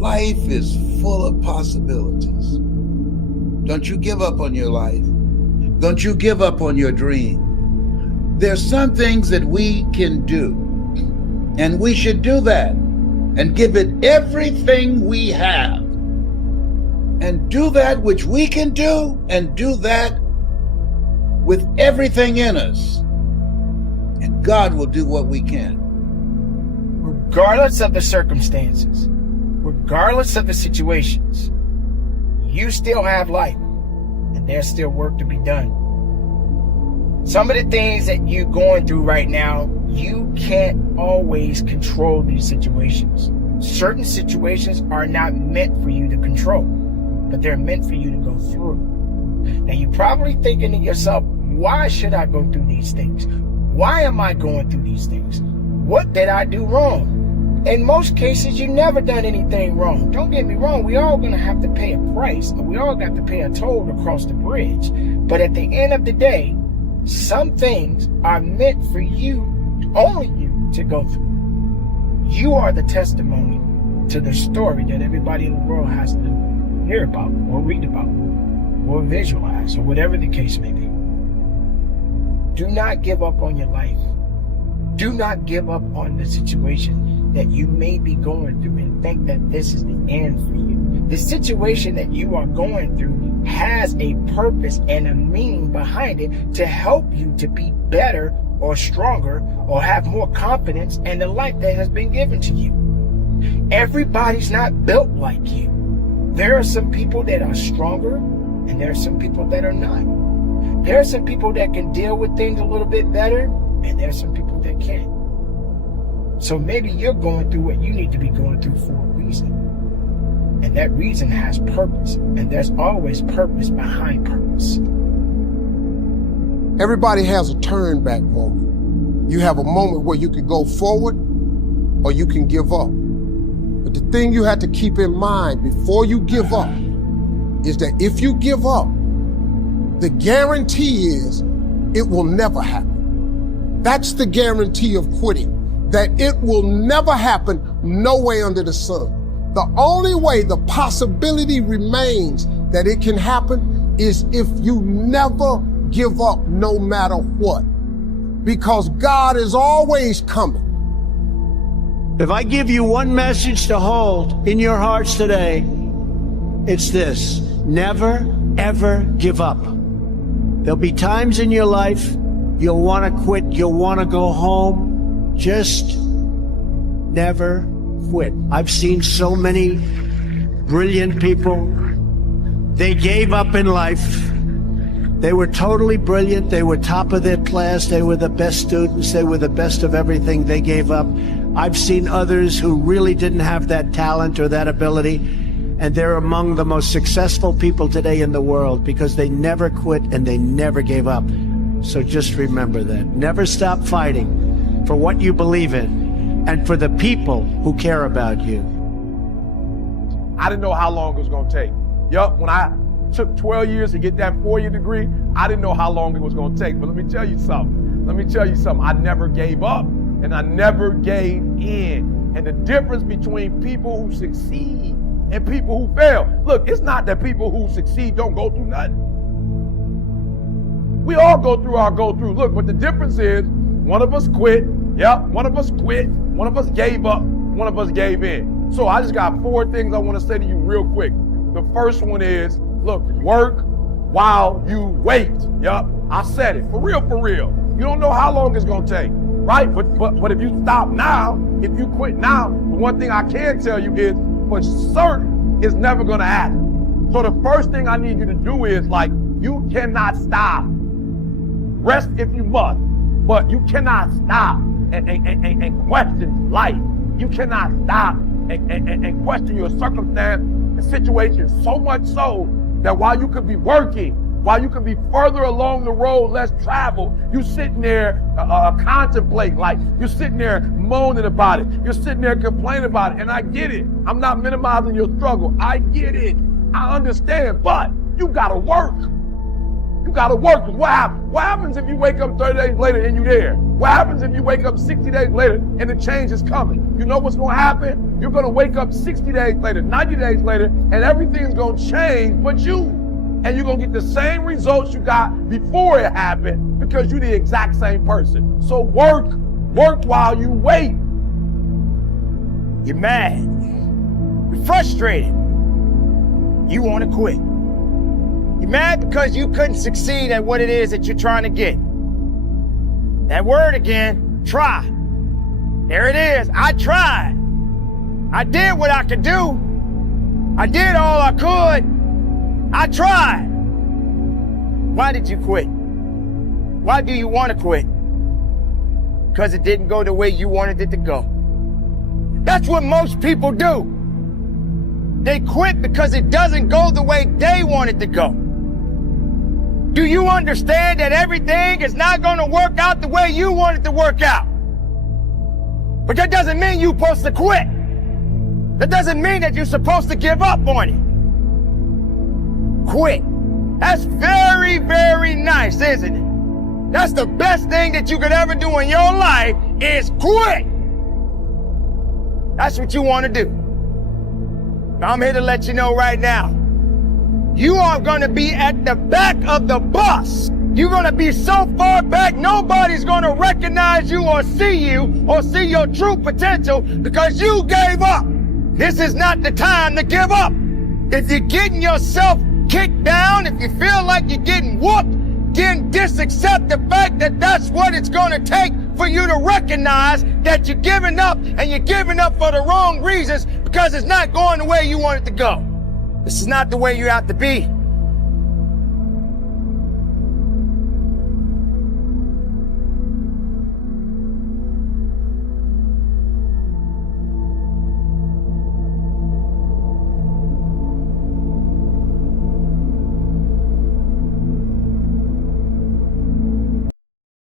Life is full of possibilities. Don't you give up on your life. Don't you give up on your dream. There's some things that we can do, and we should do that and give it everything we have, and do that which we can do, and do that with everything in us, and God will do what we can. Regardless of the circumstances, regardless of the situations, you still have life, and there's still work to be done. Some of the things that you're going through right now, you can't always control these situations. Certain situations are not meant for you to control, but they're meant for you to go through. Now, you're probably thinking to yourself, why should I go through these things? Why am I going through these things? What did I do wrong? In most cases, you never done anything wrong. Don't get me wrong, we all gonna have to pay a price, or we all got to pay a toll to cross the bridge. But at the end of the day, some things are meant for you, only you, to go through. You are the testimony to the story that everybody in the world has to hear about, or read about, or visualize, or whatever the case may be. Do not give up on your life. Do not give up on the situation that you may be going through and think that this is the end for you. The situation that you are going through has a purpose and a meaning behind it to help you to be better or stronger or have more confidence in the life that has been given to you. Everybody's not built like you. There are some people that are stronger, and there are some people that are not. There are some people that can deal with things a little bit better, and there are some people that can't. So maybe you're going through what you need to be going through for a reason. And that reason has purpose. And there's always purpose behind purpose. Everybody has a turn back moment. You have a moment where you can go forward or you can give up. But the thing you have to keep in mind before you give up is that if you give up, the guarantee is it will never happen. That's the guarantee of quitting. That it will never happen, no way under the sun. The only way the possibility remains that it can happen is if you never give up no matter what. Because God is always coming. If I give you one message to hold in your hearts today, it's this: never, ever give up. There'll be times in your life you'll want to quit, you'll want to go home. Just never quit. I've seen so many brilliant people. They gave up in life. They were totally brilliant. They were top of their class. They were the best students. They were the best of everything. They gave up. I've seen others who really didn't have that talent or that ability, and they're among the most successful people today in the world because they never quit and they never gave up. So just remember that. Never stop fighting for what you believe in and for the people who care about you. I didn't know how long it was going to take. Yup, when I took 12 years to get that 4-year degree, I didn't know how long it was going to take. But let me tell you something. I never gave up and I never gave in. And the difference between people who succeed and people who fail. Look, it's not that people who succeed don't go through nothing. We all go through our go through. Look, but the difference is one of us quit. Yep, one of us quit. One of us gave up. One of us gave in. So I just got 4 things I want to say to you real quick. The first one is, look, work while you wait. Yep, I said it. For real, for real. You don't know how long it's going to take, right? But if you stop now, if you quit now, the one thing I can tell you is, for certain, it's never going to happen. So the first thing I need you to do is, you cannot stop. Rest if you must, but you cannot stop and question life. You cannot stop and question your circumstance and situation, so much so that while you could be working, while you could be further along the road less traveled, you sitting there contemplating, you're sitting there moaning about it. You're sitting there complaining about it. And I get it. I'm not minimizing your struggle. I get it. I understand, but you gotta work. You gotta work. What happens? What happens if you wake up 30 days later and you there? What happens if you wake up 60 days later and the change is coming? You know what's gonna happen? You're gonna wake up 60 days later, 90 days later, and everything's gonna change but you. And you're gonna get the same results you got before it happened because you're the exact same person. So work while you wait. You're mad. You're frustrated. You want to quit. You're mad because you couldn't succeed at what it is that you're trying to get. That word again, try. There it is. I tried. I did what I could do. I did all I could. I tried. Why did you quit? Why do you want to quit? Because it didn't go the way you wanted it to go. That's what most people do. They quit because it doesn't go the way they want it to go. Do you understand that everything is not going to work out the way you want it to work out? But that doesn't mean you're supposed to quit. That doesn't mean that you're supposed to give up on it. Quit. That's very, very nice, isn't it? That's the best thing that you could ever do in your life is quit. That's what you want to do. I'm here to let you know right now. You are going to be at the back of the bus. You're going to be so far back, nobody's going to recognize you or see your true potential because you gave up. This is not the time to give up. If you're getting yourself kicked down, if you feel like you're getting whooped, then just accept the fact that that's what it's going to take for you to recognize that you're giving up, and you're giving up for the wrong reasons because it's not going the way you want it to go. This is not the way you have to be.